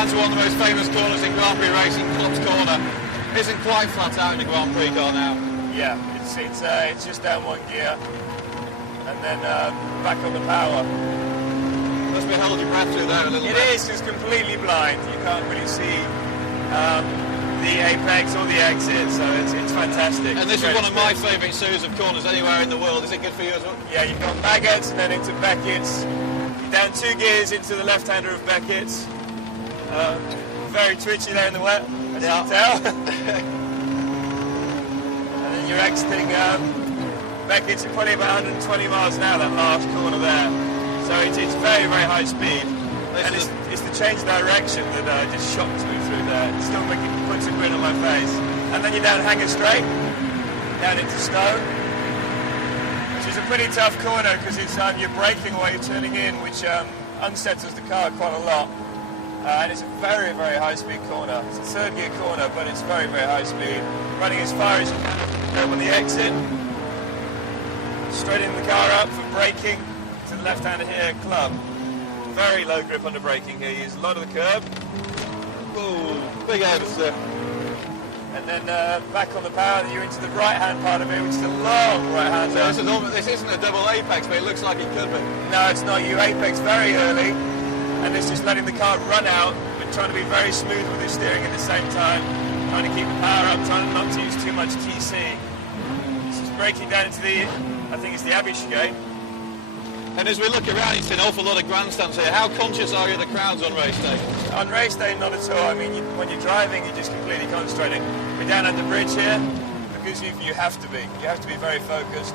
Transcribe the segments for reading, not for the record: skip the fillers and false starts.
down to one of the most famous corners in Grand Prix racing, Klopp's Corner. Isn't quite flat out in the Grand Prix car now. Yeah, it's just down one gear, and then back on the power. Must be hold your breath through there a little bit. It is just completely blind. You can't really see the apex or the exit, so it's fantastic. And this is one of my favourite series of corners anywhere in the world. Is it good for you as well? Yeah, you've got Baggett's and then into Beckett's. You're down 2 gears into the left-hander of Beckett's. Very twitchy there in the wet, as you can tell. And then you're exiting Beckett's at probably about 120 miles an hour, that last corner there. So it's very, very high speed. And it's the change of direction that just shocked me through there. It still puts a grin on my face. And then you're down Hanger Straight, down into Stone, which is a pretty tough corner because it's you're braking while you're turning in, which unsettles the car quite a lot. And it's a very, very high-speed corner. It's a third-gear corner, but it's very, very high speed. Running as far as you can on the exit. Straightening the car up for braking to the left-hander here, club. Very low grip under braking here. Use a lot of the curb. Ooh, big oversteer. And then back on the power, you're into the right-hand part of it, which is a long right-hand. So this isn't a double apex, but it looks like it could be. No, it's not. You apex very early. And it's just letting the car run out, but trying to be very smooth with your steering at the same time, trying to keep the power up, trying not to use too much TC. It's just braking down into the, I think it's the Abbey chicane. And as we look around, you see an awful lot of grandstands here. How conscious are you of the crowds on race day? On race day, not at all. I mean, when you're driving, you're just completely concentrating. We're down under bridge here, because you have to be. You have to be very focused.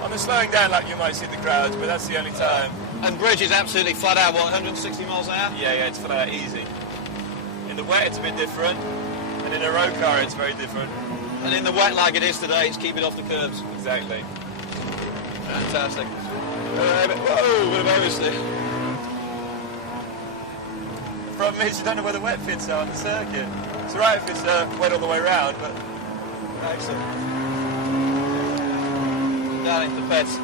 On the slowing down lap, you might see the crowds, but that's the only time. And bridge is absolutely flat out, what, 160 miles an hour? Yeah, it's flat out easy. In the wet, it's a bit different, and in a road car, it's very different. And in the wet like it is today, it's keeping off the curbs. Exactly. Fantastic. Whoa, bit of oversteer. The problem is you don't know where the wet pits are on the circuit. It's alright if it's wet all the way around, but... Excellent. Down into the pits.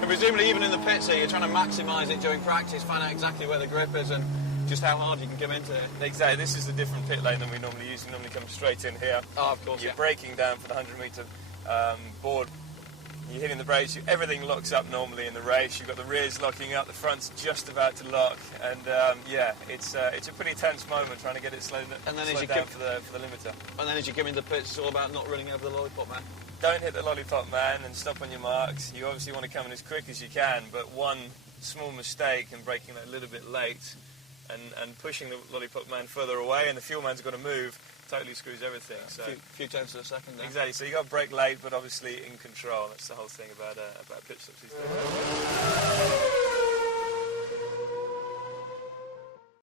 And presumably even in the pits here, you're trying to maximise it during practice, find out exactly where the grip is and just how hard you can come into it. Exactly, this is a different pit lane than we normally use. We normally come straight in here. Oh, of course, You're braking down for the 100-metre board. You're hitting the brakes, everything locks up normally in the race. You've got the rears locking up, the front's just about to lock. And yeah, it's a pretty tense moment trying to get it slowed down for the limiter. And then as you come into the pits, it's all about not running over the lollipop man. Don't hit the lollipop man and stop on your marks. You obviously want to come in as quick as you can, but one small mistake and braking that a little bit late and pushing the lollipop man further away, and the fuel man's got to move, totally screws everything. So a few tenths of a second there. Exactly, so you got to brake late, but obviously in control. That's the whole thing about pit stops these days.